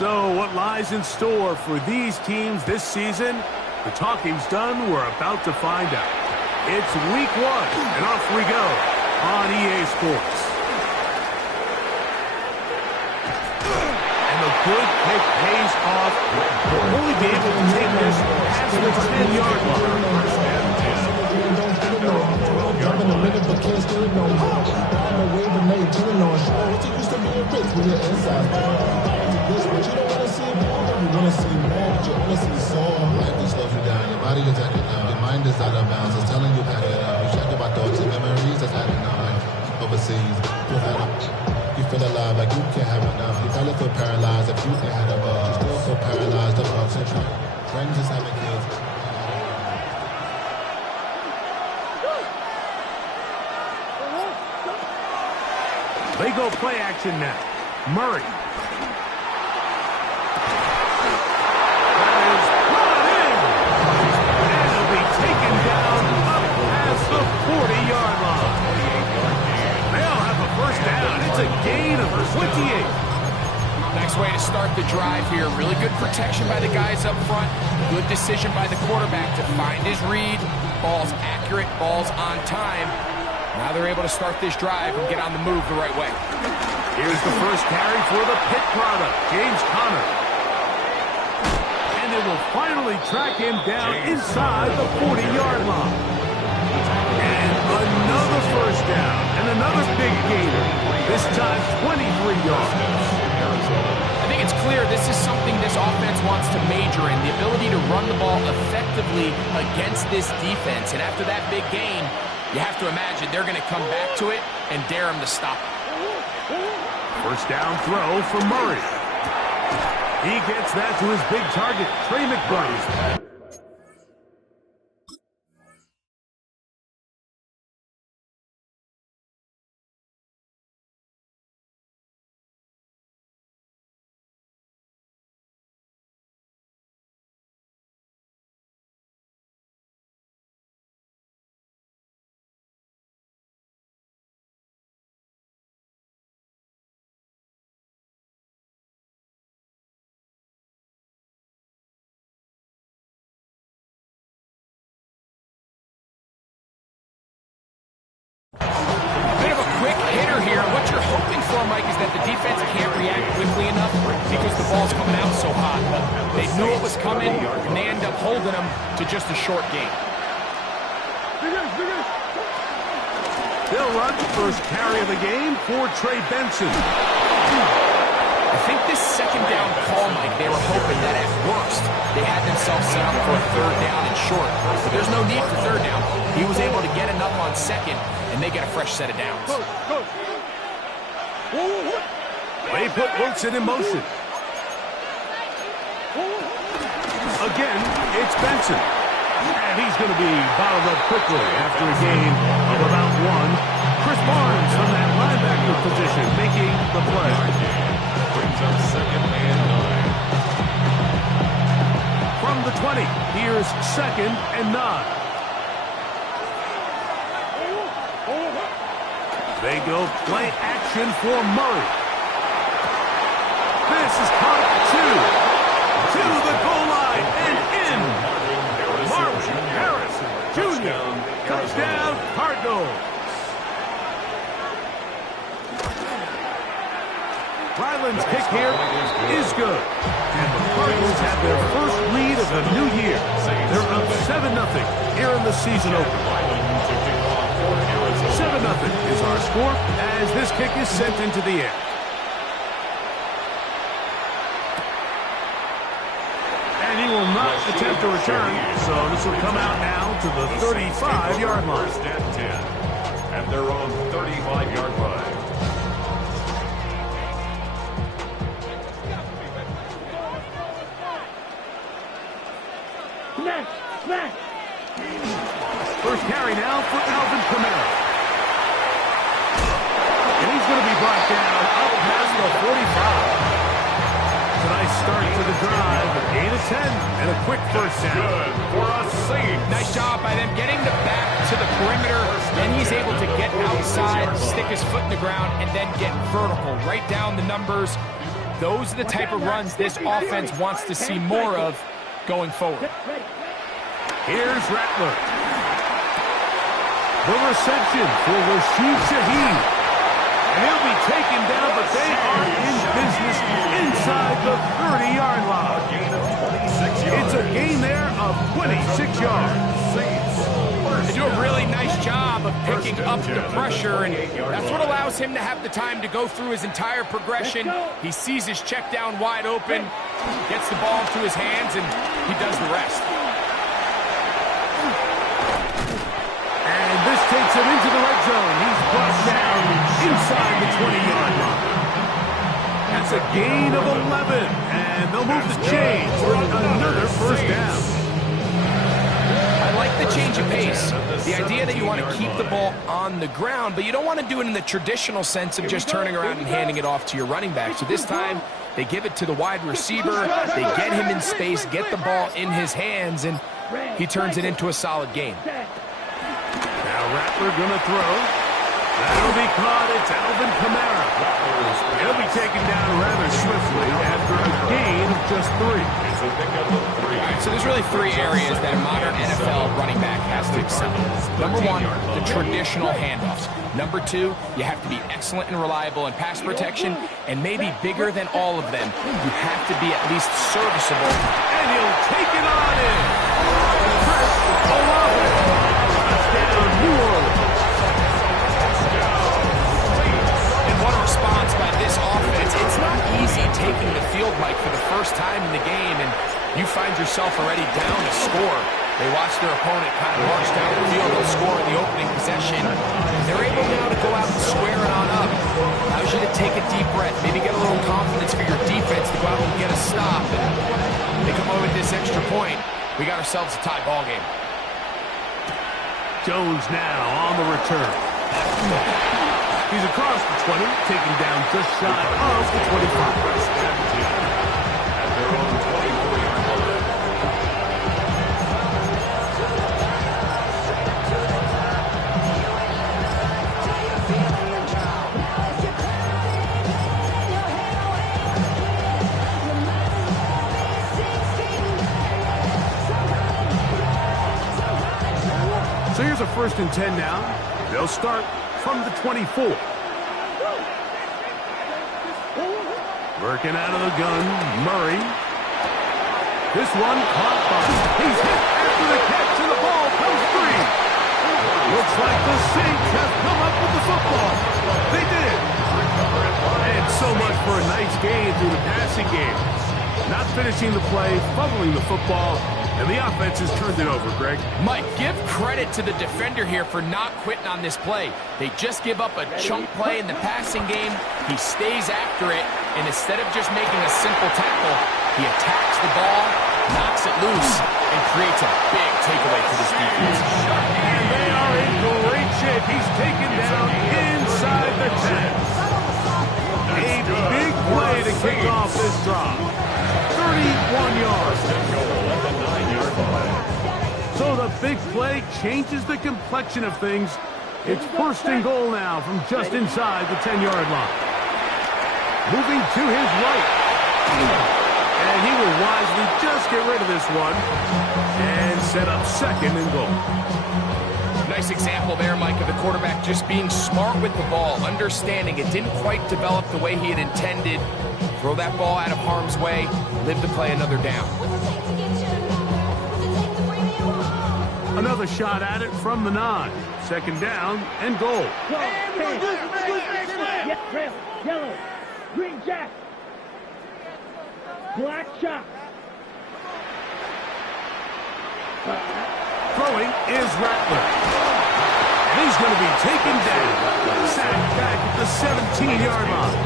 So what lies in store for these teams this season? The talking's done. We're about to find out. It's week 1, and off we go on EA Sports. And the good kick pays off. We'll only be able to take this past the 10-yard line. Jumping the minute, but can't steer it no more. I'm a wave and they turn on. What you used to be a bitch when you're inside. But you don't want to see more. You want to see more, but you want to see sore. Life just slows you down. Your body is acting down. Your mind is out of bounds. It's telling you pack it up. You check about thoughts and memories that's adding up. Like overseas, you feel alive like you can't have enough. You probably feel paralyzed if you ain't had a bug. You still feel paralyzed about friends just having kids. They go play action now. Murray. That is brought in. And it'll be taken down up past the 40-yard line. They'll have a first down. It's a gain of 28. Nice way to start the drive here. Really good protection by the guys up front. Good decision by the quarterback to find his read. Ball's accurate, ball's on time. Now they're able to start this drive and get on the move the right way. Here's the first carry for the Pitt product, James Conner. And they will finally track him down inside the 40-yard line. And another first down and another big gainer. This time 23 yards. I think it's clear this is something this offense wants to major in, the ability to run the ball effectively against this defense. And after that big gain, you have to imagine they're going to come back to it and dare him to stop it. First down throw for Murray. He gets that to his big target, Trey McBride. Bit of a quick hitter here. What you're hoping for, Mike, is that the defense can't react quickly enough because the ball's coming out so hot. But they knew it was coming, and they end up holding them to just a short game. They'll run the first carry of the game for Trey Benson. I think this second down call, Mike, they were hoping that at worst they had themselves set up for a third down and short. But there's no need for third down. He was able to get enough on second, and they get a fresh set of downs. They put Wilson in motion. Again, it's Benson. And he's going to be bottled up quickly after a gain of about 1. Chris Barnes from that linebacker position making the play. Brings up second and 9. From the 20, here's second and 9. They go play action for Murray. This is caught at 2. To the goal line and in. Marvin Harrison Jr. Touchdown Cardinals. Ryland's kick here is good. And the Cardinals have their first lead of the new year. They're up 7-0 here in the season opener. 7-0 is our score as this kick is sent into the air. And he will not attempt a return, so this will come out now to the 35-yard line. First and 10 at their own 35-yard line. First carry now for Alvin Kamara. And he's going to be brought down up past the 45. Tonight's start to the drive, a gain of 10 and a quick first down. Good for a Saints. Nice job by them getting the back to the perimeter. Then he's able to get outside, stick his foot in the ground, and then get vertical. Right down the numbers. Those are the type of runs this offense wants to see more of going forward. Here's Rattler. The reception for Rashid Shaheed. And he'll be taken down, but they are in business inside the 30-yard line. It's a gain there of 26 yards. They do a really nice job of picking up the pressure, and that's what allows him to have the time to go through his entire progression. He sees his check down wide open, gets the ball into his hands, and he does the rest. And this takes him into the red zone. He's brought down inside the 20-yard line. That's a gain of 11, and they'll move the chains for another first down. I like the change of pace. The idea that you want to keep the ball on the ground, but you don't want to do it in the traditional sense of just turning around and handing it off to your running back. So this time, they give it to the wide receiver. They get him in space, get the ball in his hands, and he turns it into a solid gain. Now Rattler going to throw. That'll be caught. It's Alvin Kamara. He'll be taken down rather swiftly after a gain of just 3. All right, so there's really 3 areas that a modern NFL running back has to excel in. Number 1, the traditional handoffs. Number 2, you have to be excellent and reliable in pass protection, and maybe bigger than all of them, you have to be at least serviceable. And he'll take it on in. Chris Olave. Touchdown, New Orleans. What a response by this offense. It's not easy taking the field, Mike, for the first time in the game, and you find yourself already down to score. They watch their opponent kind of march down the field and score in the opening possession. They're able now to go out and square it on up. Allows you to take a deep breath, maybe get a little confidence for your defense to go out and get a stop. And they come away with this extra point. We got ourselves a tie ball game. Jones now on the return. He's across the 20, taken down just shy of the 25. At their own 24-yard line. So here's a 1st and 10 now. They'll start from the 24. Working out of the gun, Murray. This one caught by. He's hit after the catch, and the ball comes free. Looks like the Saints have come up with the football. They did. And so much for a nice game through the passing game. Not finishing the play, fumbling the football, and the offense has turned it over, Greg. Mike, give credit to the defender here for not quitting on this play. They just give up a chunk play in the passing game. He stays after it, and instead of just making a simple tackle, he attacks the ball, knocks it loose, and creates a big takeaway for this defense. And they are in great shape. He's taken down inside the 10. A big play to kick off this drive. 31 yards. So the big play changes the complexion of things. It's 1st and goal now from just inside the 10-yard line. Moving to his right. And he will wisely just get rid of this one and set up 2nd and goal. Nice example there, Mike, of the quarterback just being smart with the ball, understanding it didn't quite develop the way he had intended. Throw that ball out of harm's way, live to play another down. Another shot at it from the 9. 2nd down and goal. Yellow, green jack, black shot. Throwing is Rattler. And he's going to be taken down. Sacked back at the 17-yard line.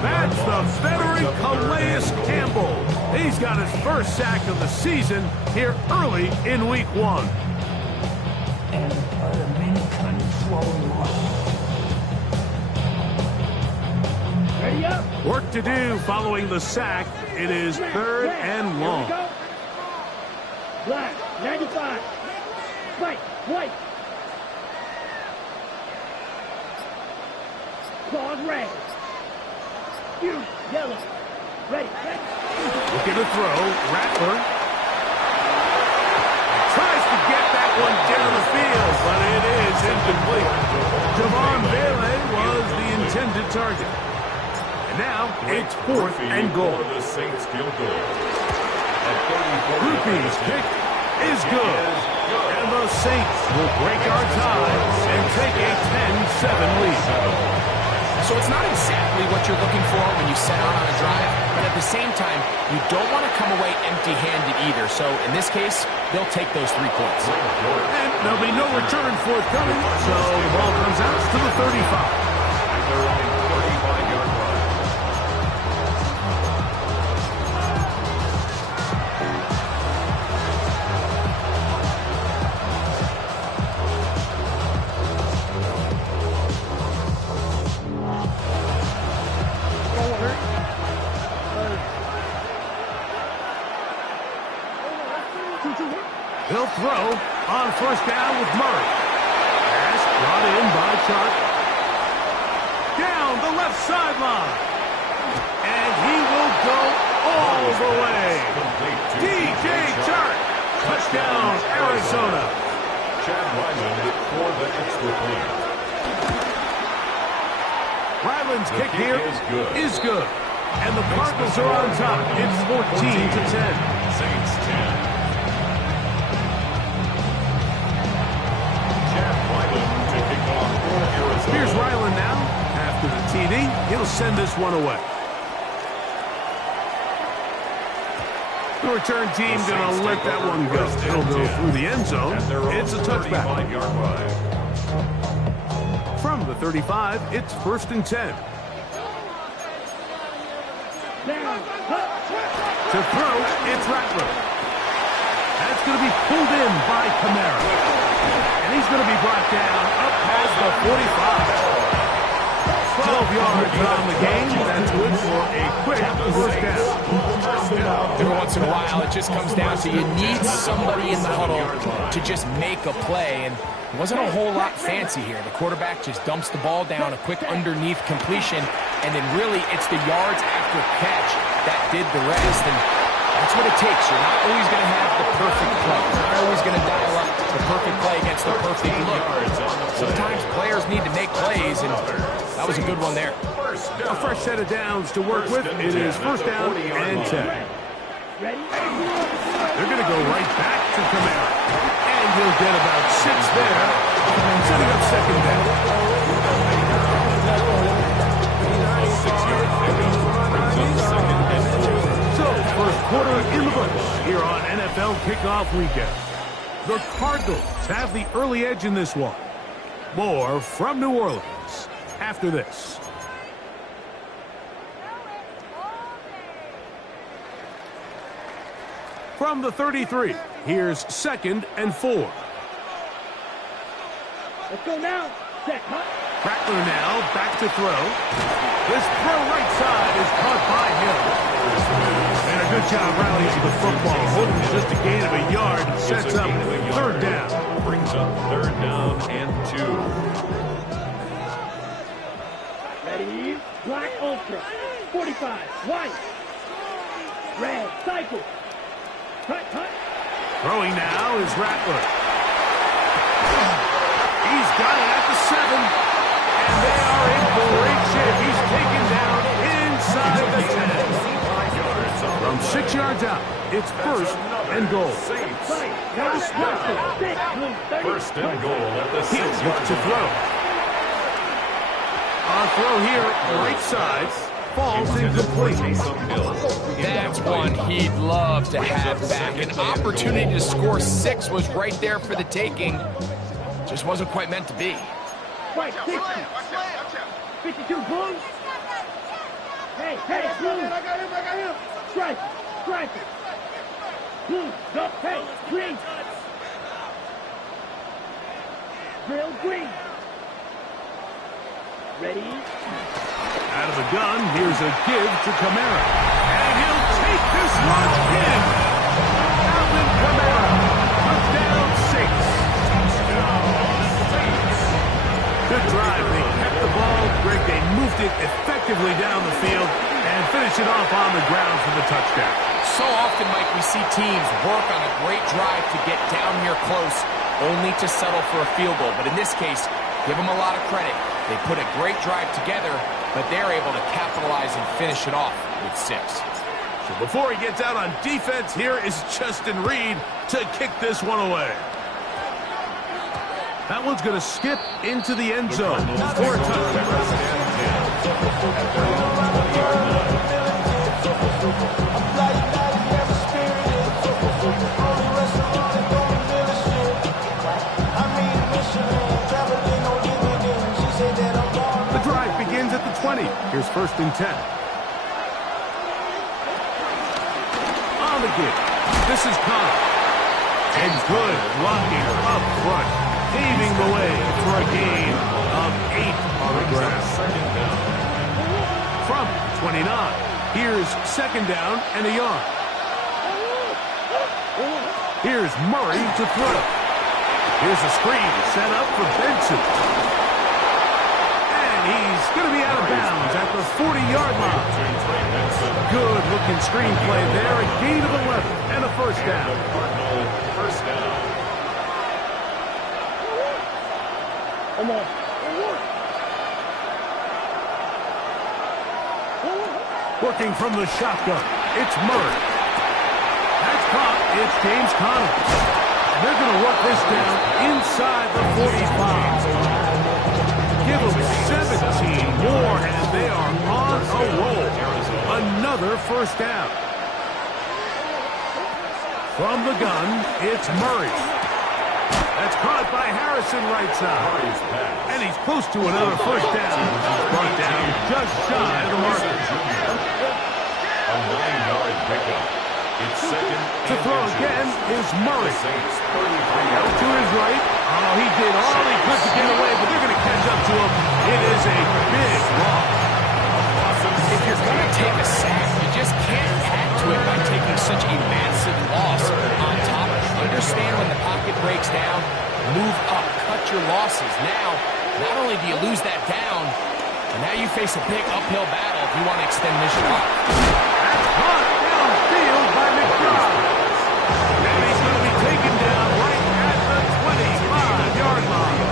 That's the veteran Calais Campbell. He's got his 1st sack of the season here early in week 1. Ready up. Work to do following the sack. It is 3rd and long. Black, 95. White, white. Claws red. You. Yellow. Ready. Looking to throw. Rattler. Tries to get that one down the field, but it is incomplete. Javon Bailey was the intended target. And now it's 4th and goal. The Saints field goal. Rupee's kick is good. And the Saints will break our tie and take a 10-7 lead. So it's not exactly what you're looking for when you set out on a drive, but at the same time, you don't want to come away empty-handed either. So in this case, they'll take those 3 points. And there'll be no return forthcoming, so the ball comes out to the 35. And they're on the 35-yard line. They'll throw on 1st down with Murray. Pass brought in by Chark. Down the left sideline. And he will go all the way. DJ Chark. Touchdown, Arizona. Chad Ryland for the extra point. Ryland's kick kick here is good. And the Cardinals are on top. It's 14-10. Saints 10. Here's Ryland now. After the TD, he'll send this one away. The return team going to let that one go. It'll go through the end zone. It's a touchback. From the 35, it's 1st and 10. To throw, it's Rattler. That's going to be pulled in by Kamara. And he's going to be brought down up past the 45. 12 yards on the game. That's good for a quick 1st down. Every once in a while, it just comes down to you need somebody in the huddle to just make a play. And it wasn't a whole lot fancy here. The quarterback just dumps the ball down, a quick underneath completion, and then really it's the yards after catch that did the rest. And that's what it takes. You're not always going to have the perfect play. You're not always going to dial up the perfect play against the perfect look. Sometimes players need to make plays, and that was a good one there. A fresh set of downs to work with. It is 1st down and 10. They're going to go right back to Kamara. And he'll get about 6 there, setting up 2nd down. So, 1st quarter in the books here on NFL Kickoff Weekend. The Cardinals have the early edge in this one. More from New Orleans after this. From the 33, here's 2nd and 4. Let's go now. Set, huh? Rattler now back to throw. This throw right side is caught by Hill. And a good job rallying to the football. Holding just a gain of a yard. Sets up 3rd down. Brings up 3rd down and 2. Ready? Black Ultra. 45. White. Red. Cycle. Cut. Throwing now is Rattler. He's got it at the 7. And they are in great shape. He's taken down inside the 10. From 6 yards out, it's 1st and goal. 1st and goal at the 6 looks to throw. On throw here, right side, falls incomplete. That's one he'd love to have back. An opportunity to score 6 was right there for the taking. Just wasn't quite meant to be. Right, 60. 52, boom. Hey, boom. I got him. Strike it. Boom, go, hey, green. Drill, green. Ready? Out of the gun, here's a give to Kamara. And he'll take this one in. Alvin Kamara, touchdown 6. Good drive. They kept the ball. Greg, they moved it effectively down the field and finish it off on the ground for the touchdown. So often, Mike, we see teams work on a great drive to get down here close, only to settle for a field goal. But in this case, give them a lot of credit. They put a great drive together, but they're able to capitalize and finish it off with 6. So before he gets out on defense, here is Justin Reed to kick this one away. That one's going to skip into the end zone for a touchdown. The drive begins at the 20. Here's 1st and 10. On the give. This is Connor. And good blocking up front, paving the way for a gain of 8 on the ground. From 29, here's 2nd down and a yard. Here's Murray to throw. Here's a screen set up for Benson. And he's going to be out of bounds at the 40-yard line. Good looking screen play there, a gain of 11 and a 1st down. First down. Come on. Working from the shotgun, it's Murray. That's caught. It's James Conner. They're going to work this down inside the 45. Give them 17 more, and they are on a roll. Another 1st down. From the gun, it's Murray. That's caught by Harrison right side. And he's close to another 1st down. Brought down just shy of the marker. A 9-yard pickup. It's 2nd. To throw again is Murray. To his right. Oh, he did all he could to get away, but they're going to catch up to him. It is a big loss. If you're going to take a sack, you just can't add to it by taking such a massive loss on top of it. Understand when the pocket breaks down, move up, cut your losses. Now, not only do you lose that down, but now you face a big uphill battle if you want to extend this drive. That's caught downfield by McBride. And he's going to be taken down right at the 25-yard line.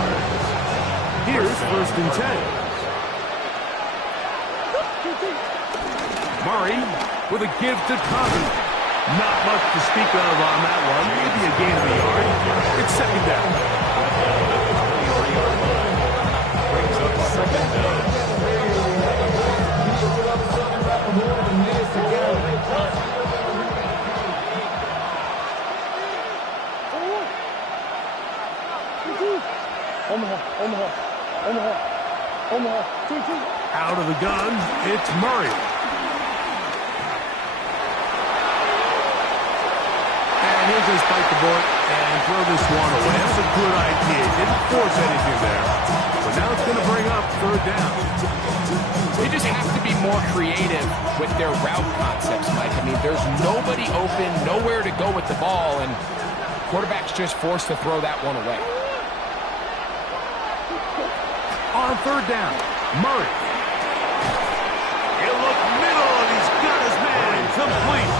Here's 1st and 10. Murray with a give to Conner. Not much to speak of on that one. Maybe a gain of a yard. It's 2nd down. Brings up 2nd down. Out of the gun, it's Murray. And he'll just bite the bullet and throw this one away. That's a good idea. Didn't force anything there. But now it's going to bring up 3rd down. They just have to be more creative with their route concepts, Mike. I mean, there's nobody open, nowhere to go with the ball, and quarterback's just forced to throw that one away. On 3rd down, Murray. He'll look middle, and he's got his man complete.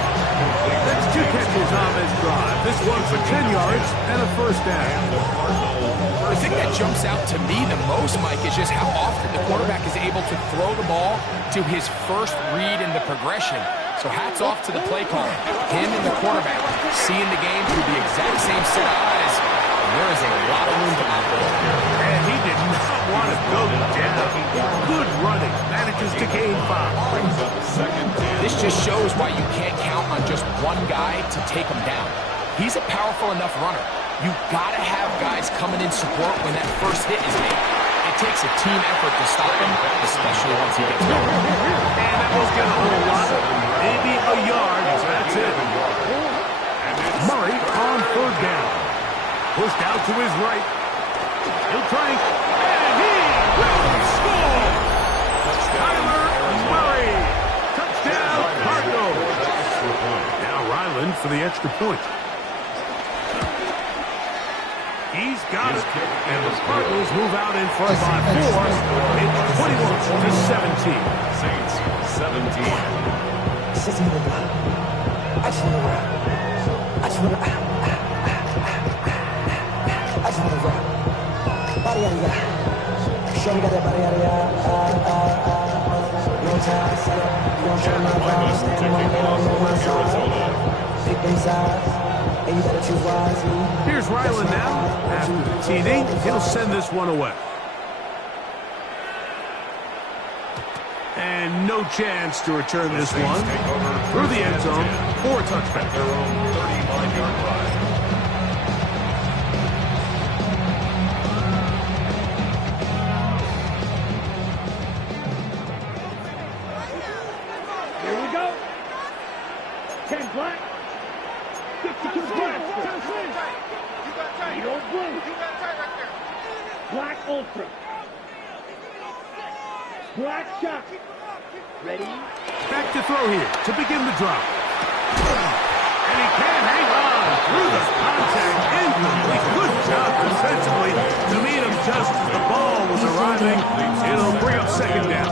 That's 2 catches on this drive. This one for 10 yards and a 1st down. The thing that jumps out to me the most, Mike, is just how often the quarterback is able to throw the ball to his first read in the progression. So hats off to the play caller. Him and the quarterback seeing the game through the exact same set of eyes. And there is a lot of room to operate. And he did not want to go down. Good running. Manages to gain 5. Brings up 2nd down. This just shows why you can't count on just one guy to take him down. He's a powerful enough runner. You gotta have guys coming in support when that first hit is made. It takes a team effort to stop him, especially once he gets going. And that was going to hold a lot. Maybe a yard. That's it. Murray on 3rd down. Pushed out to his right. He'll try. And he will score. Tyler Murray. Touchdown, Cardinals. Now Ryland for the extra point. He's He's got it. And the Cardinals move out in front by 4. It's 21-17. Saints 17. Here's Ryland now. After the TD, he'll send this one away. And no chance to return this one through the end zone for a touchback. Their own 35-yard line. Here we go. 10 black. 52 black. You don't blue. Black ultra. Black shot. Ready? Back to throw here to begin the drop. And he can't hang on through the contact. Incomplete. Good job defensively to meet him just as the ball was arriving. It'll bring up second down.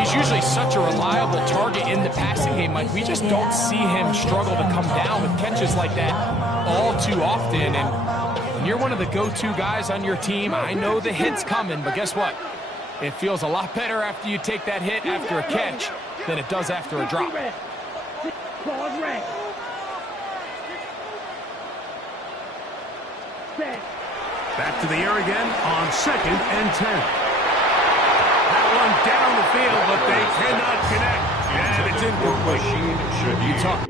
He's usually such a reliable target in the passing game, Mike. We just don't see him struggle to come down with catches like that all too often. And when you're one of the go-to guys on your team, I know the hit's coming, but guess what? It feels a lot better after you take that hit after a catch than it does after a drop. Back to the air again on 2nd and 10. That one down the field, but they cannot connect. And it's incomplete. Should You talk.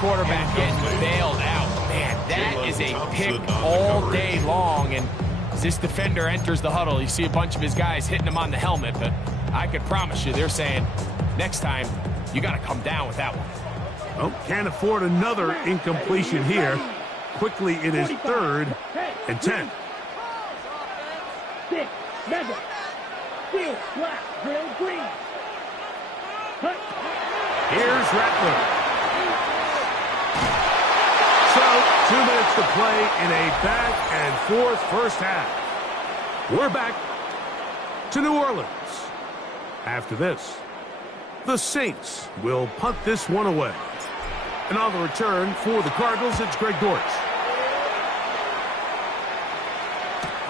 Quarterback getting bailed out. Man, that is a pick all day long. And as this defender enters the huddle, you see a bunch of his guys hitting him on the helmet. But I can promise you, they're saying, next time, you got to come down with that one. Oh, can't afford another incompletion here. Quickly, it is 3rd and 10. 6, mega, steel, black, grill, green. Here's Rattler. So, 2 minutes to play in a back-and-forth first half. We're back to New Orleans. After this, the Saints will punt this one away. And on the return for the Cardinals, it's Greg Dortch.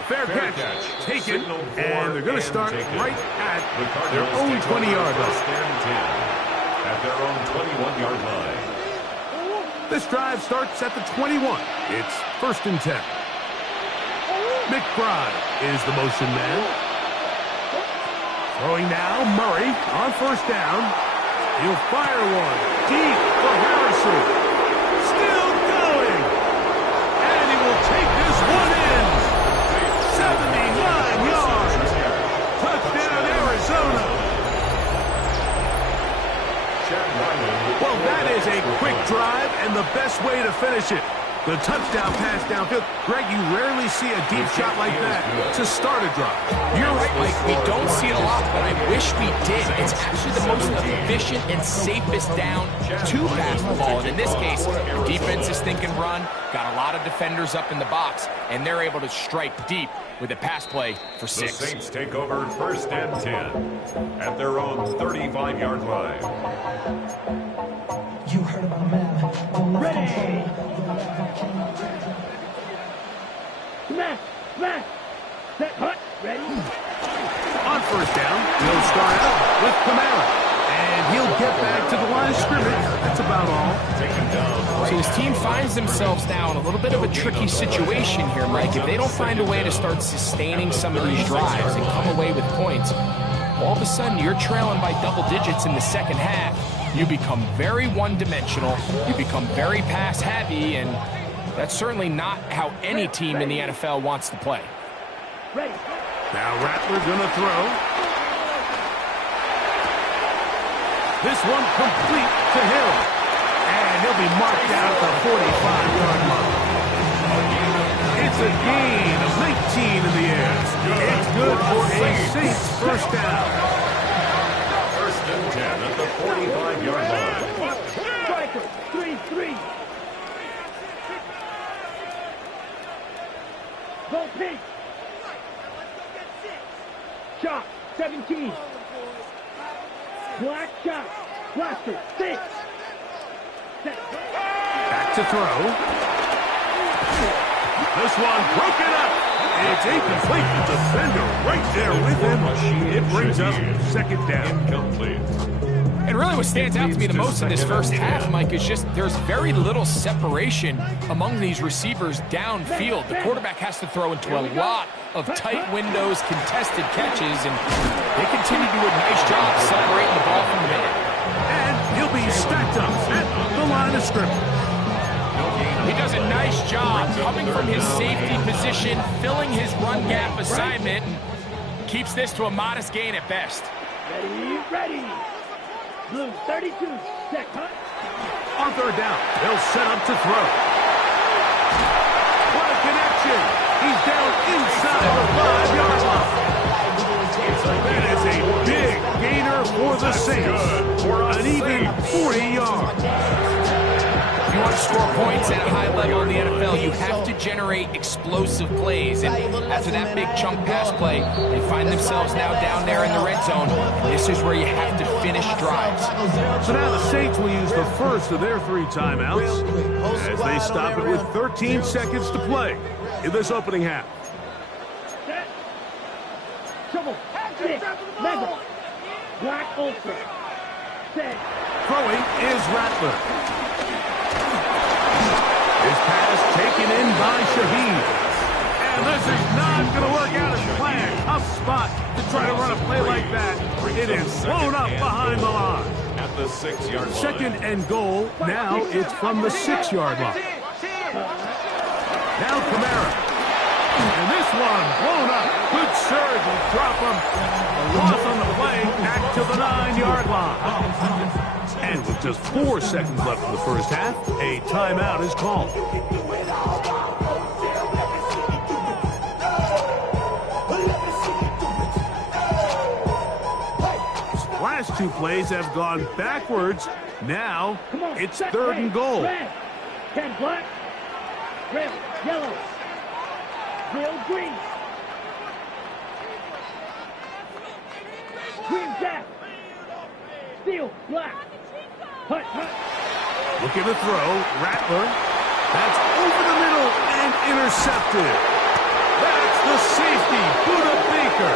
Fair catch. Taken, and they're going to start right at their own 20-yard line. At their own 21-yard line. This drive starts at the 21. It's 1st and 10. McBride is the motion man. Throwing now, Murray on 1st down. He'll fire one deep for Harrison. Still going. And he will take this one in. 79 yards. Touchdown, Arizona. Well, that is a quick drive and the best way to finish it. The touchdown pass downfield. Greg, you rarely see a deep shot like that to start a drive. You're right, Mike. We don't see it a lot, but I wish we did. It's actually the most efficient and safest down to pass the ball. And in this case, the defense is thinking run, got a lot of defenders up in the box, and they're able to strike deep with a pass play for 6. The Saints take over 1st and 10 at their own 35-yard line. You heard about man. Ready. Smash, smash. Set, hut, ready. On 1st down, he'll start out with Kamara. And he'll get back to the line of scrimmage. That's about all. So his team finds themselves now in a little bit of a tricky situation here, Mike. If they don't find a way to start sustaining some of these drives and come away with points, all of a sudden you're trailing by double digits in the second half. You become very one-dimensional. You become very pass-heavy, and that's certainly not how any team in the NFL wants to play. Ready. Now Rattler gonna throw. This one complete to Hill. And he'll be marked down at the 45-yard line. It's a gain of 19 in the air. It's good for a Saints first down. First and 10 at the 45-yard line. Striker, 3-3. Go pink. Shot, 17. Black shot. Blaster, 6. Back to throw. This one broken up. It's incomplete. The defender right there with him. It brings up second down. Incomplete. And really what stands out to me the most in this first half, Mike, is just there's very little separation among these receivers downfield. The quarterback has to throw into a lot of tight windows, contested catches, and they continue to do a nice job separating the ball from the man. And he'll be stacked up at the line of scrimmage. He does a nice job coming from his safety position, filling his run gap assignment, and keeps this to a modest gain at best. Ready. Blue, 32. Check, huh? On third down, they'll set up to throw. What a connection. He's down inside the 5-yard line. That is a big gainer for the Saints. An even 40 yards. If you want to score points at a high level in the NFL, you have to generate explosive plays. And after that big chunk pass play, they find themselves now down there in the red zone. And this is where you have to finish drives. So now the Saints will use the first of their 3 timeouts as they stop it with 13 seconds to play in this opening half. Set. Trouble. 6. Level. Black Ultra. Set. Throwing is Rattler. His pass taken in by Shaheed. And this is not going to work out as planned. Tough spot to try to run a play like that. It is blown up behind the line. At the 6-yard line. Second and goal. Now it's from the 6-yard line. Now Kamara. And this one blown up. Good surge will drop him. A loss on the play back to the 9-yard line. And with just 4 seconds left in the first half, a timeout is called. Last 2 plays have gone backwards. Now it's third and goal. Red. 10 black. Red. Yellow. Real green. Green jack. Steel black. Hut, hut. Looking to throw. Rattler. That's over the middle and intercepted. That's the safety, Buda Baker.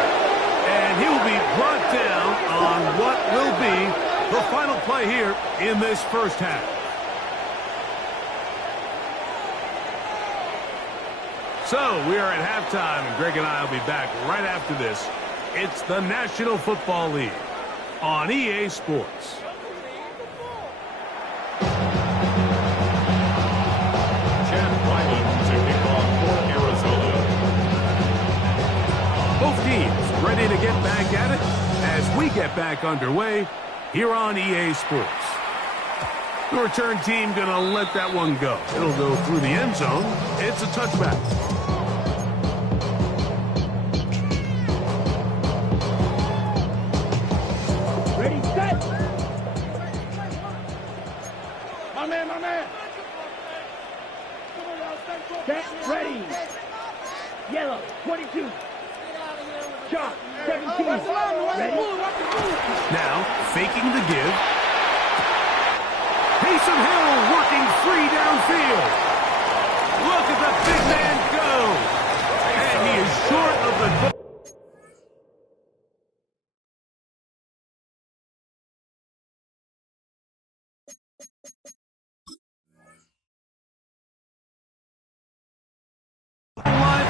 And he'll be brought down on what will be the final play here in this first half. So we are at halftime, and Greg and I will be back right after this. It's the National Football League on EA Sports. Both teams ready to get back at it as we get back underway here on EA Sports. The return team going to let that one go. It'll go through the end zone. It's a touchback. Ready, set. My man. Set, ready. Yellow, 22. Shot, 17. Ready. Now, faking the give. Taysom Hill working free downfield. Look at the big man go. And he is short of the goal.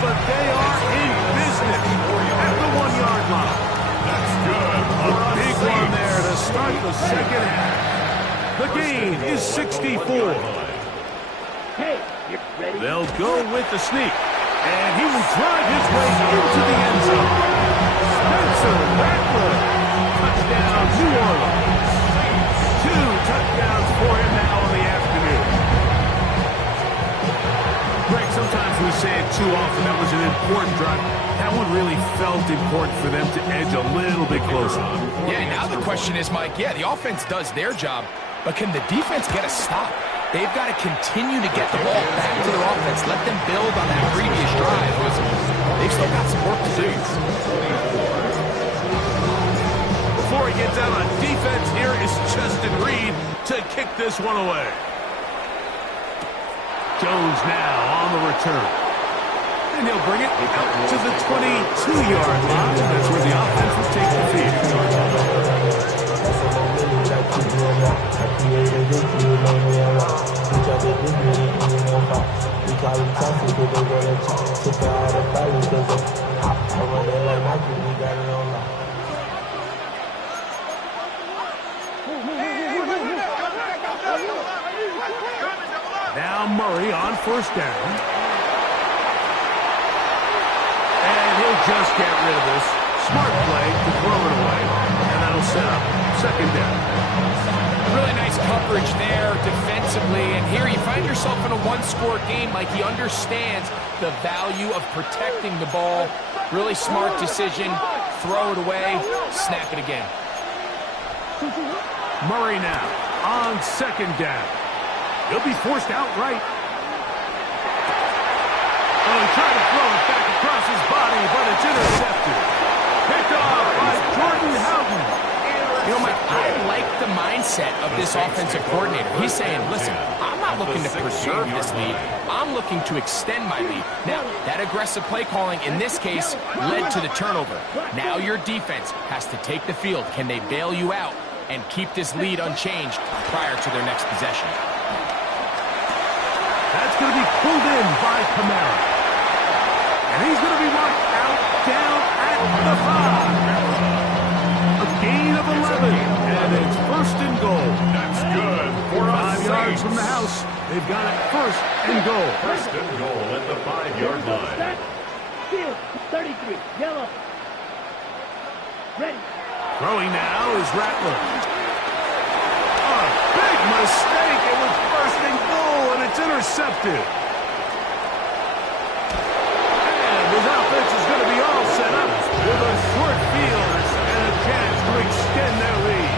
But they are in business at the 1-yard line. That's good. A big one there to start the second half. The gain is 64. Hey, you ready? They'll go with the sneak, and he will drive his way into the end zone. Spencer Rattler, touchdown New Orleans. 2 touchdowns for him now on the say it too often. That was an important drive. That one really felt important for them to edge a little bit closer. Yeah, now the question is, Mike, yeah, the offense does their job, but can the defense get a stop? They've got to continue to get the ball back to their offense. Let them build on that previous drive. They've still got some work to do. Before he gets out on defense, here is Justin Reed to kick this one away. Jones now on the return. And he'll bring it out to the 22-yard line. That's where the offense will take the field. Now Murray on first down. And he'll just get rid of this. Smart play to throw it away. And that'll set up second down. Really nice coverage there defensively. And here you find yourself in a one-score game. Like, he understands the value of protecting the ball. Really smart decision. Throw it away. Snap it again. Murray now on second down. He'll be forced outright. Oh, he tried to throw it back across his body, but it's intercepted. Picked off by Jordan Houghton. You know, Mike, I like the mindset of this offensive coordinator. He's saying, listen, I'm not looking to preserve this lead. I'm looking to extend my lead. Now, that aggressive play calling in this case led to the turnover. Now your defense has to take the field. Can they bail you out and keep this lead unchanged prior to their next possession? That's going to be pulled in by Kamara. And he's going to be marked out down at the 5. A gain of 11. And it's first and goal. That's good for 5 yards from the house. They've got it first and goal. First and goal at the 5-yard line. Field 33. Yellow. Ready. Throwing now is Rattler. A big mistake. It was first and goal, and it's intercepted. And his offense is going to be all set up with a short field and a chance to extend their lead.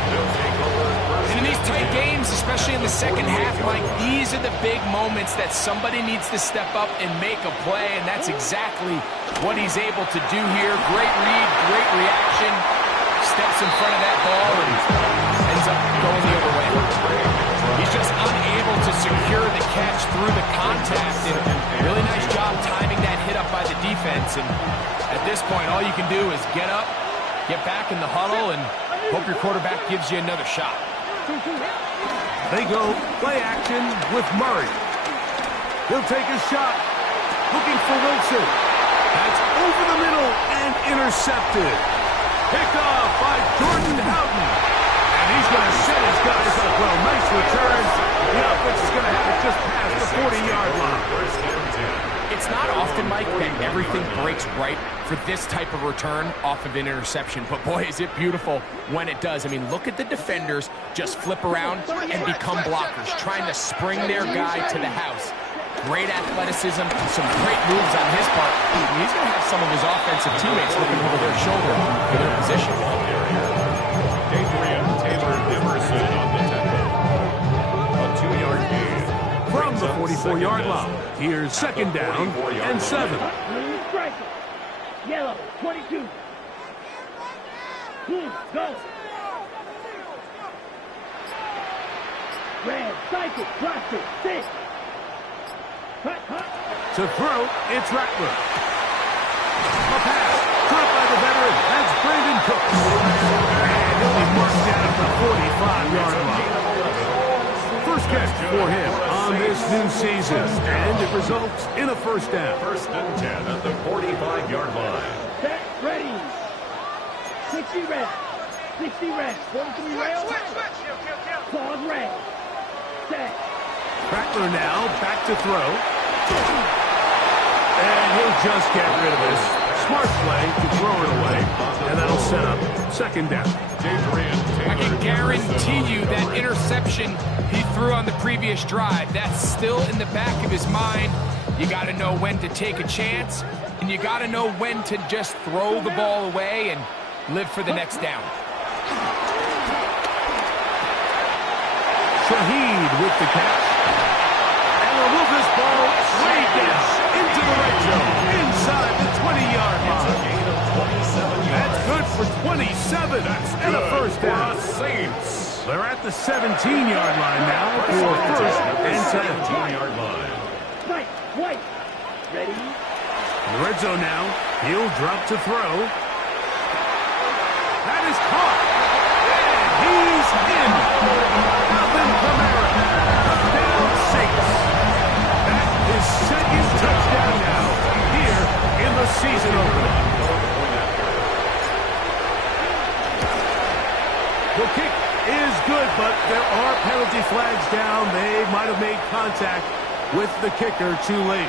And in these tight games, especially in the second half, Mike, these are the big moments that somebody needs to step up and make a play, and that's exactly what he's able to do here. Great read, great reaction. Steps in front of that ball and ends up going the other way. He's just unable to secure the catch through the contact, and really nice job timing that hit up by the defense. And at this point, all you can do is get up, get back in the huddle, and hope your quarterback gives you another shot. They go play action with Murray. He'll take a shot, looking for Wilson. That's over the middle and intercepted. Picked off by Jordan Houghton. And he's going to set his guys up well. Nice return. The offense is going to have it just past the 40-yard line. It's not often, Mike, that everything breaks right for this type of return off of an interception. But, boy, is it beautiful when it does. I mean, look at the defenders just flip around and become blockers, trying to spring their guy to the house. Great athleticism, some great moves on his part. He's going to have some of his offensive teammates looking over their shoulder for their position. Adrian Taylor-Emerson on the tackle. A 2-yard gain. From the 44-yard line, here's second down and 7. Striker. Yellow. 22. Go. Red. Cycle. Cluster. 6. To throw, it's Rattler. A pass, caught by the veteran. That's Brandon Cooks. And he'll be marked down at the 45-yard line. First catch for him on this new season. And it results in a first down. First and 10 at the 45-yard line. Set. Ready. 60 red. 60 red. 43 red. Pause red. Set. Rattler now back to throw. And he'll just get rid of this. Smart play to throw it away. And that'll set up second down. I can guarantee you that interception he threw on the previous drive, that's still in the back of his mind. You got to know when to take a chance, and you got to know when to just throw the ball away and live for the next down. Shaheed with the catch. And will move this ball way down into the red zone, inside the 20-yard line. That's good for 27 and a first down. Saints. They're at the 17-yard line now for first and 10. 17-yard line. White. Ready? In the red zone now. He'll drop to throw. That is caught. And he's in. Alvin Kamara. Down 6. That is second touchdown now here in the season opener. The kick is good, but there are penalty flags down. They might have made contact with the kicker too late.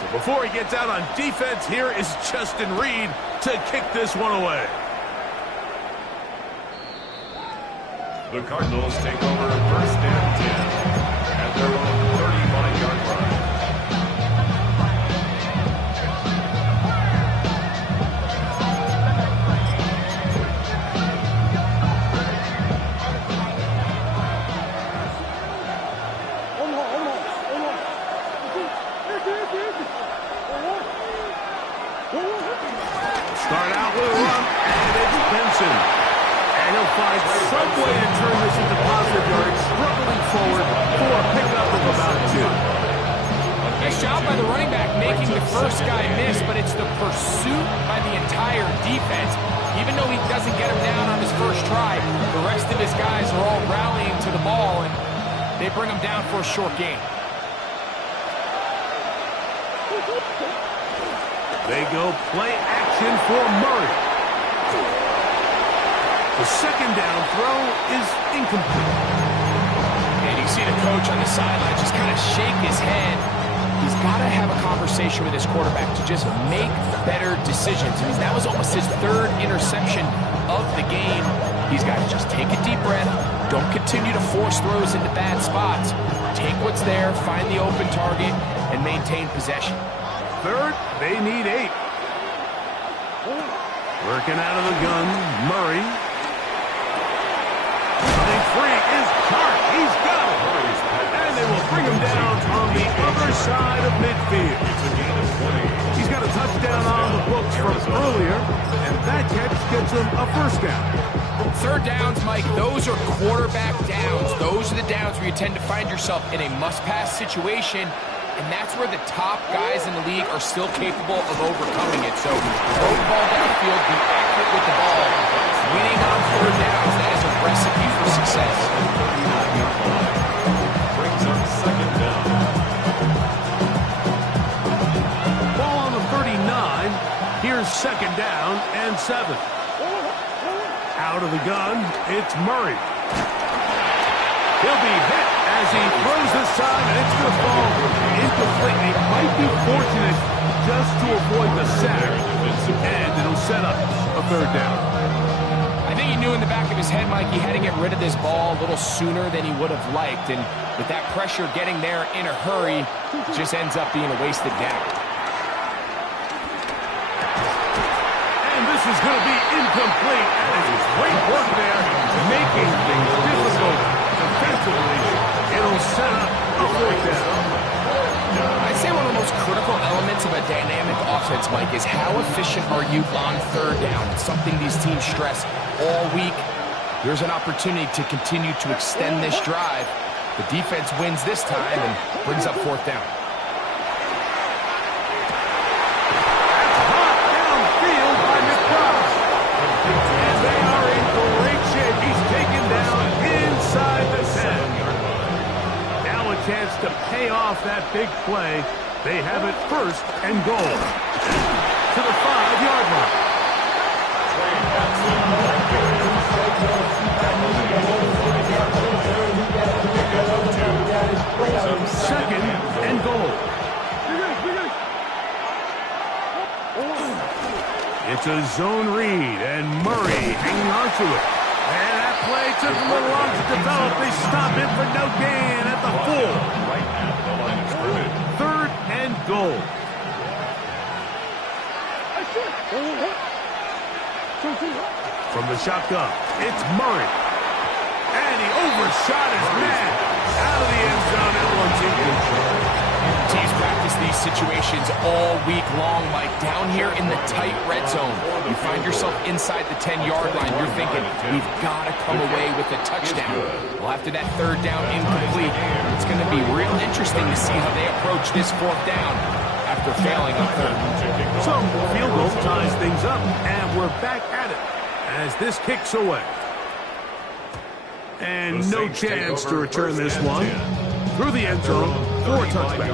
So before he gets out on defense, here is Justin Reed to kick this one away. The Cardinals take over first and 10 at their own 35-yard line. Start out with a run, and it's Benson. And he'll find some way to turn this into positive yards, struggling forward for a pickup of about 2. Nice job by the running back making the first guy miss, but it's the pursuit by the entire defense. Even though he doesn't get him down on his first try, the rest of his guys are all rallying to the ball, and they bring him down for a short gain. They go play action for Murray. The second down throw is incomplete. And you see the coach on the sideline just kind of shake his head. He's got to have a conversation with his quarterback to just make better decisions. I mean, that was almost his third interception of the game. He's got to just take a deep breath. Don't continue to force throws into bad spots. Take what's there, find the open target, and maintain possession. Third, they need 8. Working out of the gun, Murray. Running free is Clark. He's got it. And they will bring him down on the other side of midfield. He's got a touchdown on the books from earlier, and that catch gets him a first down. Third downs, Mike, those are quarterback downs. Those are the downs where you tend to find yourself in a must-pass situation, and that's where the top guys in the league are still capable of overcoming it. So throw the ball downfield, be accurate with the ball. Winning on third downs, that is a recipe for success. Brings up second down. Ball on the 39. Here's second down and 7. Out of the gun, it's Murray. He'll be hit as he throws this time, and it's going to fall incomplete. He might be fortunate just to avoid the sack, and it'll set up a third down. I think he knew in the back of his head, Mike, he had to get rid of this ball a little sooner than he would have liked, and with that pressure getting there in a hurry, it just ends up being a wasted down. And this is going to be incomplete. And it's great work there, making things difficult defensively. It'll set up a fourth down. I'd say one of the most critical elements of a dynamic offense, Mike, is how efficient are you on third down? It's something these teams stress all week. Here's an opportunity to continue to extend this drive. The defense wins this time and brings up fourth down. That's hot downfield by McBride. And they are in great shape. He's taken down inside the 10. Now a chance to pay off that big play. They have it first and goal to the 5-yard line. Second and goal. It's a zone read, and Murray hanging on to it. And that play took a little long to develop. They stop it for no gain at the 4. Right at the line of scrimmage. 3rd and goal. From the shotgun, it's Murray. And he overshot his man. Out of the end zone, that one's incomplete. Teams practice these situations all week long, Mike. Down here in the tight red zone, you find yourself inside the 10-yard line. You're thinking, we've got to come away with a touchdown. Well, after that 3rd down incomplete, it's going to be real interesting to see how they approach this 4th down after failing on 3rd. So, field goal ties things up, and we're back at it as this kicks away. And no chance to return this one. Through the end zone for a touchback.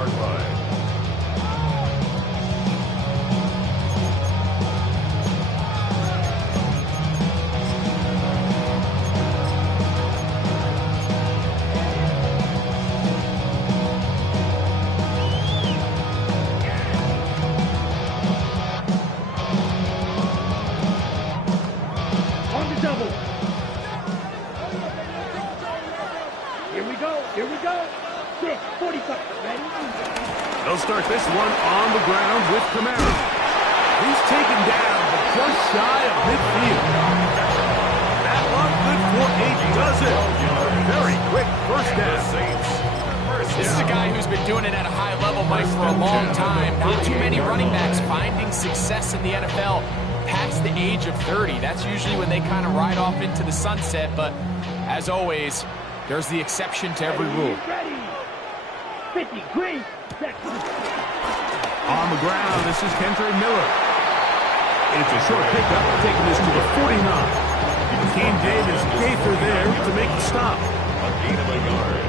On the double. Here we go. 6, 45. Ready? They'll start this one on the ground with Camaro. He's taken down, but just shy of midfield. That one good for 8 does it. Very quick first down. This is a guy who's been doing it at a high level, Mike, for a long time. Not too many running backs finding success in the NFL past the age of 30. That's usually when they kind of ride off into the sunset, but as always, there's the exception to every rule. Ready. 50, green. On the ground, this is Kendra Miller. It's a short pickup, taking this to the 49. Keem Davis Gaither there to make the stop. A gain of a yard.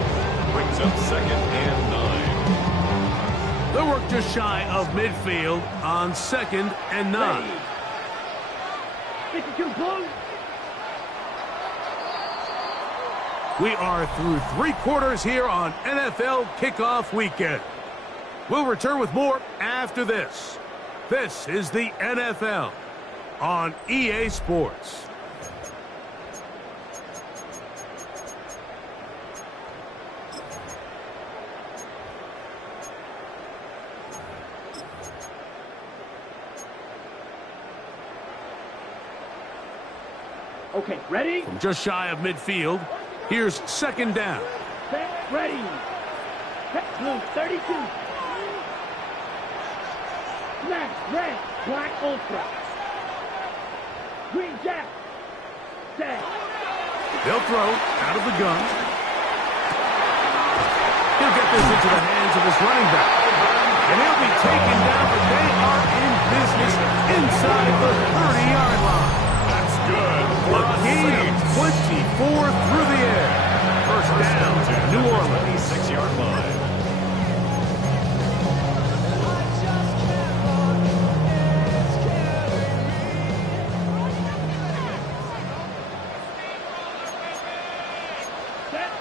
Brings up 2nd and 9. They'll work just shy of midfield on 2nd and 9. 52 blue. We are through 3 quarters here on NFL Kickoff Weekend. We'll return with more after this. This is the NFL on EA Sports. Okay, ready? From just shy of midfield, here's 2nd down. Set, ready. Set, blue, 32. Black, red, black, ultra. Green, jack. Set. They'll throw out of the gun. He'll get this into the hands of his running back. And he'll be taken down, but they are in business inside the 30-yard line. That's good. A gain of 24 through the air. First down to New Orleans. 26-yard line. Set.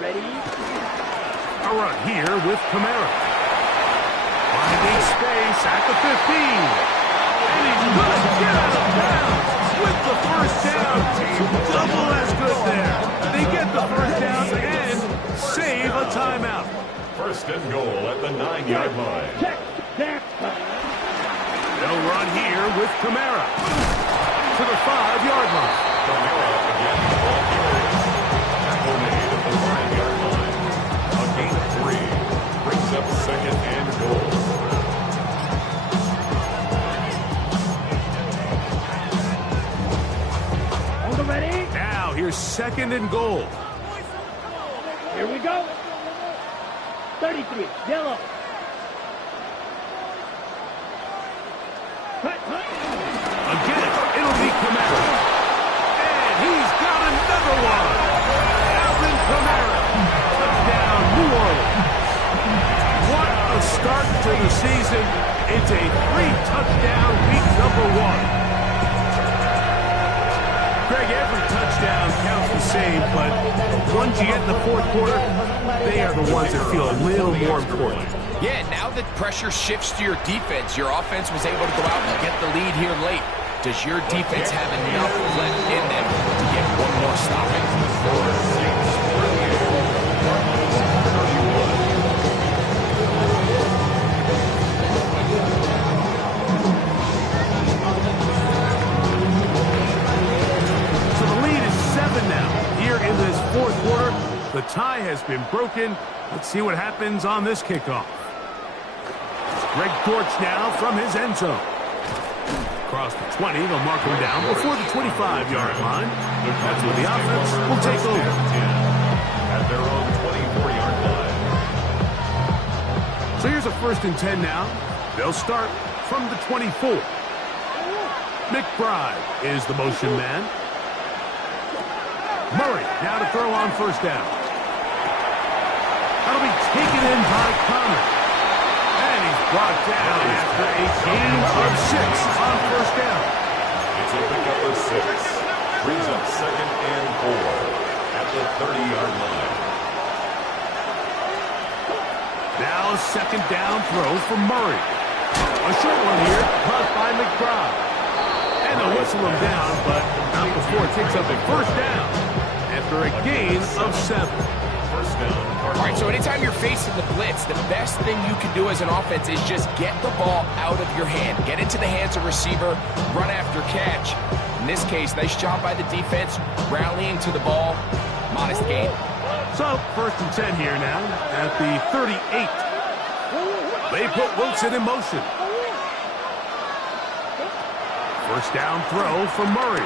Ready. A run here with Camaro. Finding space at the 15. And he's going to get out of bounds with the first down. Double as good there. They get the first down and save a timeout. 1st and goal at the 9-yard line. Check. That. They'll run here with Camaro to the 5-yard line. Camara again, ball carries. Tackle made at the 5-yard line. A gain of 3. Brings up 2nd and goal. On the ready. Now here's 2nd and goal. Here we go. 33, yellow. Cut. Again, it'll be Camaro. And he's got another one. Alvin Kamara. Touchdown, New Orleans. What a start to the season. It's a 3-touchdown week number 1. Greg, every touchdown counts the same, but the ones you get in the 4th quarter, they are the ones that feel a little more important. Yeah, now that pressure shifts to your defense, your offense was able to go out and get the lead here late. Does your defense have enough left in them to get one more stop? So the lead is 7 now. Here in this fourth quarter, the tie has been broken. Let's see what happens on this kickoff. Greg Dortch now from his end zone. Across the 20, they'll mark him down before the 25-yard line. That's where the offense will take over. At their own 24-yard line. So here's a 1st and 10 now. They'll start from the 24. McBride is the motion man. Murray now to throw on 1st down. That'll be taken in by Connor. And he's brought down after a gain of 6 on 1st down. It's a pickup of 6. Brings up 2nd and 4 at the 30-yard line. Now a 2nd down throw for Murray. A short one here, caught by McBride. And they'll whistle him down, but not before it takes up a 1st down after a gain of 7. All right, so anytime you're facing the blitz, the best thing you can do as an offense is just get the ball out of your hand. Get into the hands of receiver, run after catch. In this case, nice job by the defense, rallying to the ball. Modest gain. So, 1st and 10 here now at the 38. They put Wilson in motion. 1st down throw for Murray.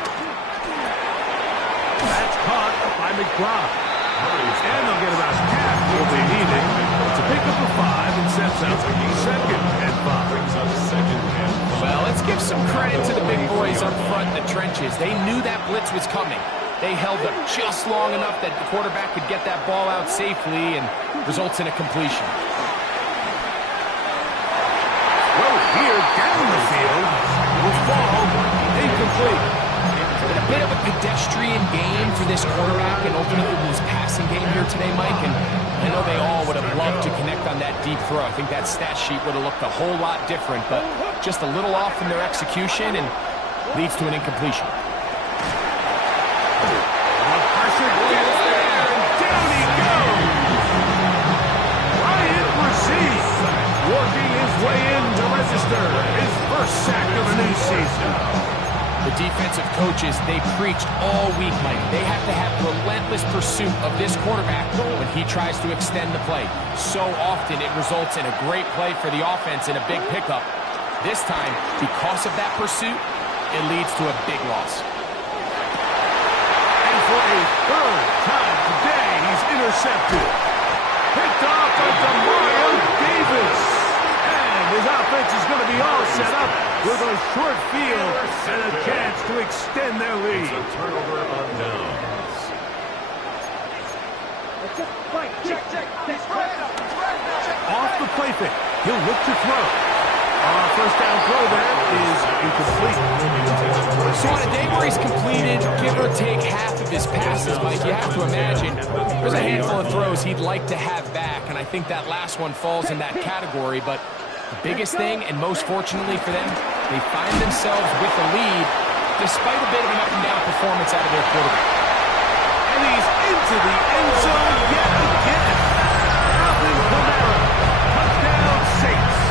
That's caught by McBride. And they'll get about half what they needed. It's a pickup of 5 and sets up 2nd and 5. Well, let's give some credit to the big boys up front in the trenches. They knew that blitz was coming. They held up just long enough that the quarterback could get that ball out safely and results in a completion. Well, here down the field will fall incomplete. A bit of a pedestrian game for this quarterback and ultimately his passing game here today, Mike. And I know they all would have loved to connect on that deep throw. I think that stat sheet would have looked a whole lot different, but just a little off in their execution and leads to an incompletion. Pressure gets there, and down he goes. Ryan receives, working his way in to register his 1st sack of the new season. The defensive coaches, they preached all week, Mike. They have to have relentless pursuit of this quarterback when he tries to extend the play. So often it results in a great play for the offense and a big pickup. This time, because of that pursuit, it leads to a big loss. And for a 3rd time today, he's intercepted. Picked off by Demario Davis. And his offense is going to be all set up with a short field and a chance to extend their lead. It's a turnover on downs. Off the play fake, he'll look to throw. 1st down throw there is incomplete. So on a day where he's completed, give or take half of his passes, Mike, you have to imagine there's a handful of throws he'd like to have back, and I think that last one falls in that category, but the biggest thing, and most fortunately for them, they find themselves with a lead despite a bit of an up-and-down performance out of their quarterback. And he's into the end zone yet again. Alvin Kamara, touchdown Saints.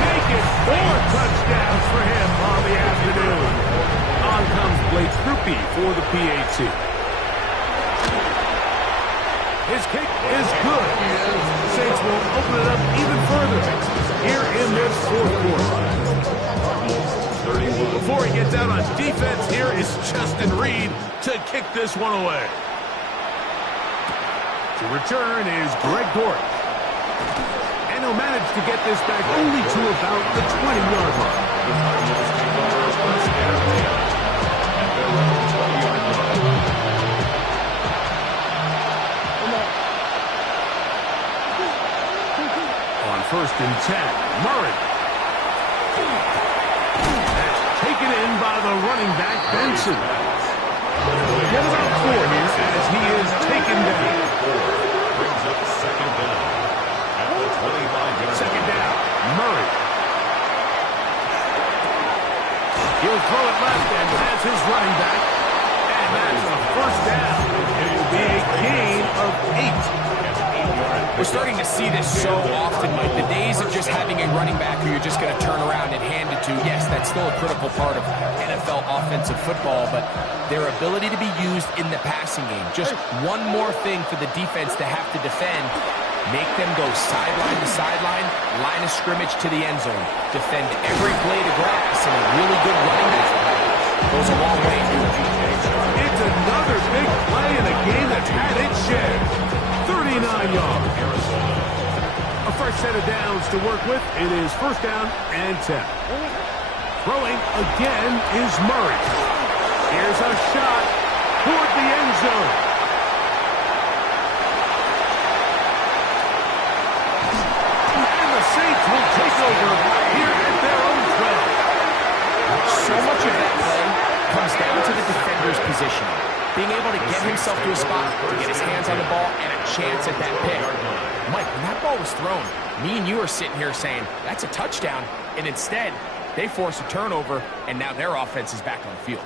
Make it 4 touchdowns for him on the afternoon. On comes Blake Krupe for the PAT. His kick is good. Saints will open it up even further here in this 4th quarter. Before he gets out on defense, here is Justin Reed to kick this one away. To return is Greg Dortch. And he'll manage to get this back only to about the 20-yard line. On 1st and 10, Murray. That's taken in by the running back, Benson. Get about 4 here as he is taken down. Brings up 2nd down at the 25-yard He'll throw it left and has his running back. And that's a first down. It will be a gain of 8. We're starting to see this so often, Mike. The days of just having a running back who you're just going to turn around and hand it to, yes, that's still a critical part of NFL offensive football, but their ability to be used in the passing game, just one more thing for the defense to have to defend, make them go sideline to sideline, line of scrimmage to the end zone, defend every blade of grass, and a really good running back goes a long way. It's another big play in a game that's had its share. 39 yards. A fresh set of downs to work with. It is first down and 10. Throwing again is Murray. Here's a shot toward the end zone. And the Saints will take over here at their own 12. So much of that play comes down to the defender's position. Being able to get himself to a spot, to get his hands on the ball, and a chance at that pick. Mike, when that ball was thrown, me and you are sitting here saying, that's a touchdown, and instead, they force a turnover, and now their offense is back on the field.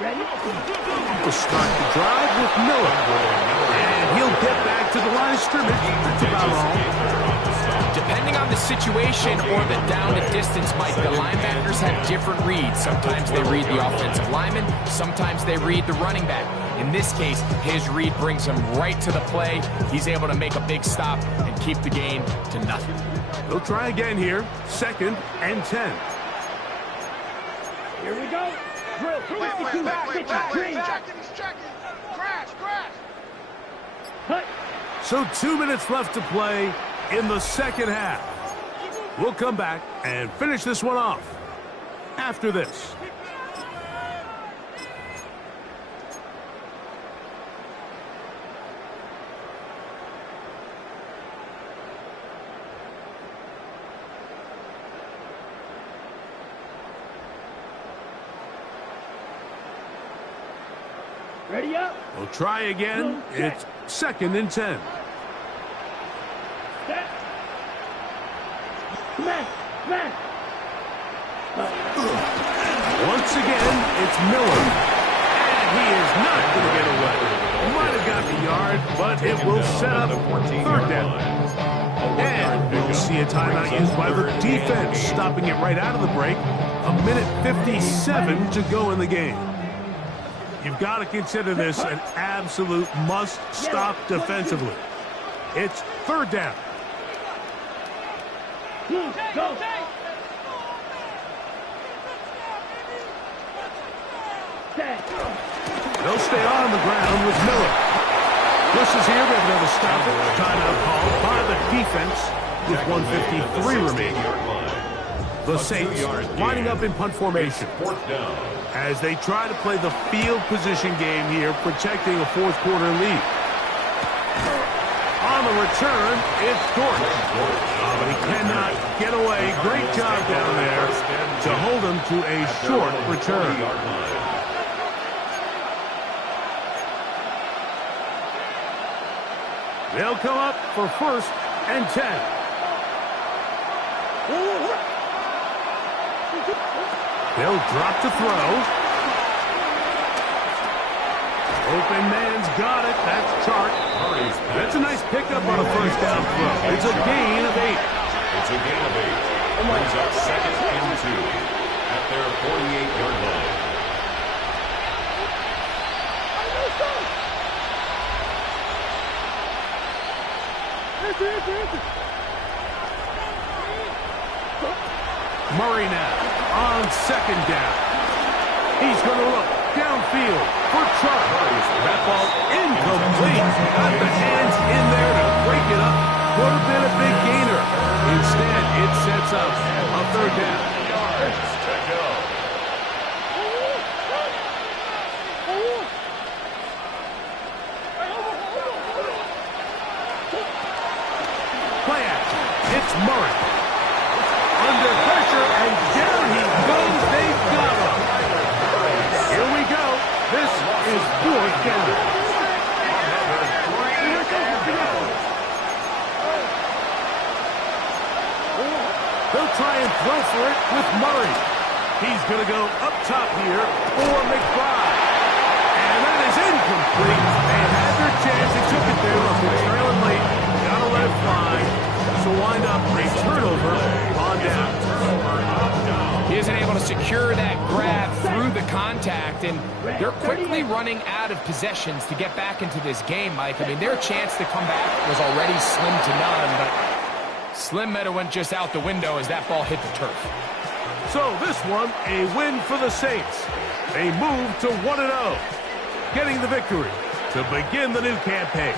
Ready? To start the drive with Miller. And he'll get back to the line of scrimmage. That's about all. Depending on the situation or the down and distance, Mike, the linebackers have different reads. Sometimes they read the offensive lineman. Sometimes they read the running back. In this case, his read brings him right to the play. He's able to make a big stop and keep the gain to nothing. They'll try again here. Second and 10. Here we go. Drill. 52. Crash. Cut. So 2 minutes left to play in the second half. We'll come back and finish this one off after this. Ready up. We'll try again. It's second and 10. Step. Smash. Once again, it's Miller. And he is not going to get away. Might have got the yard, but it will set up third down. And we'll see a timeout used by the defense, stopping it right out of the break. 1:57 to go in the game. You've got to consider this an absolute must-stop defensively. It's third down. Go. They'll stay on the ground with Miller. This is here. They're going to stop it. Timeout called by the defense with 1:53 remaining. The Saints lining up in punt formation as they try to play the field position game here, protecting a fourth quarter lead. On the return, it's Gordon. But he cannot get away. Great job down there to hold him to a short return. They'll come up for first and 10. They'll drop to throw. Open man's got it. That's Chark. That's a nice pickup on a first down throw. It's a gain of 8. It's a gain of 8. Brings up second and 2 at their 48-yard line. Murray now on second down. He's going to look downfield for Chark. That ball incomplete. Got the hands in there to break it up. Could have been a big gainer. Instead, it sets up a third down. Play action. It's Murray. Under pressure, hurry. He's going to go up top here for McBride. And that is incomplete. They had their chance. They took it there. They're trailing late. Got to let it fly. So wind up a turnover on down. He isn't able to secure that grab through the contact, and they're quickly running out of possessions to get back into this game, Mike. I mean, their chance to come back was already slim to none, but slim might have went just out the window as that ball hit the turf. So this one, a win for the Saints. They move to 1-0, getting the victory to begin the new campaign.